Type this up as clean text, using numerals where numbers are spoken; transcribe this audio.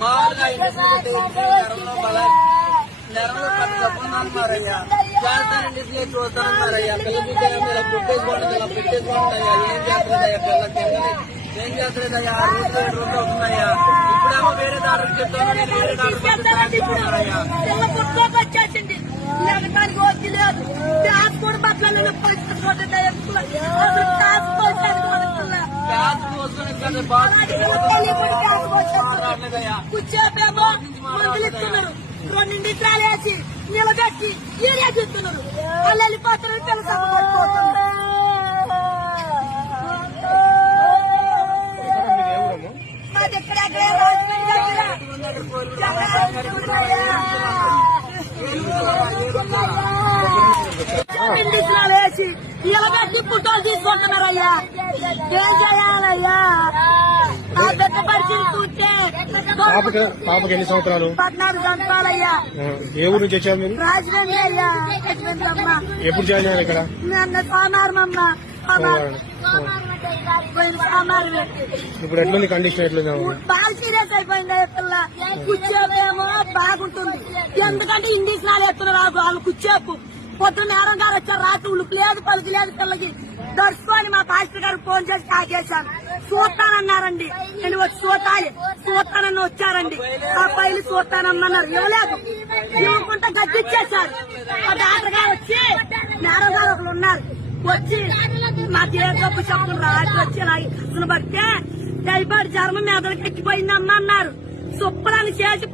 మామూలుగా నెలలో కట్టుకున్నారయ్యా. చేస్తానండి చూస్తానన్నారయ్యా. పిల్లలకి పెట్టేసుకోండి పెట్టేసుకోండియ్యా. ఏం చేస్తుందయ్యా పిల్లలకి ఏం చేస్తలేదయ్యా. 6 రోజులు అవుతున్నాయా. ఇప్పుడేమో వేరే దానికి చెప్తాను. నేను వేరే దానికి పంపిస్తానయ్యా. కూర్చోపేమో మందులు ఇస్తున్నారు. 2 నిమిషాలు వేసి నిలబెట్టి ఏరియా చూస్తున్నారు. వాళ్ళు వెళ్ళిపోతున్నారు. తెలుసా మాది ఎక్కడెక్కడ నిమిషాలు వేసి నిలబెట్టి పుట్టోలు తీసుకుంటున్నారయ్యా. ఏం చేయాలయ్యా? పెద్ద పరిస్థితి చూస్తే పాపకి ఎన్ని సంవత్సరాలు? 14 సంవత్సరాలయ్యా. ఏ ఊరు నుంచి వచ్చారు మీరు? రాజధాని అయ్యా. ఎప్పుడు జాయిన్ అయ్యారు ఇక్కడ? సోమవారం అమ్మ. ఇప్పుడు ఎట్లుంది కండిషన్? ఎట్లుంది? బాగా సీరియస్ అయిపోయింది పిల్ల. కూర్చోపేమో బాగుంటుంది. ఎందుకంటే ఇంగ్లీష్ నాలు ఎత్తున్నారు వాళ్ళు. కూర్చోపు పొద్దున్న నేరం గారు వచ్చారు. రాత్రి ఉలుపు లేదు పలుకు లేదు పిల్లకి. దర్శకొని మా పాస్టర్ గారు ఫోన్ చేసి కాకేశాను. చూస్తానన్నారండి. నేను వచ్చి చూస్తానని వచ్చారండి. ఆ పైలు చూస్తానమ్మన్నారు. ఇవ్వలేదు. ఇవ్వకుండా గడ్డిచ్చేశారు. ఆ డాక్టర్ గారు వచ్చి నేరం గారు ఒకరు ఉన్నారు. వచ్చి మా తీర్థపు చెప్పులు రాత్రి వచ్చి నాకు బట్టే టైఫాయిడ్ జ్వరం మెదడుకి ఎక్కిపోయిందమ్మా అన్నారు. శుభ్రాన్ని చేసి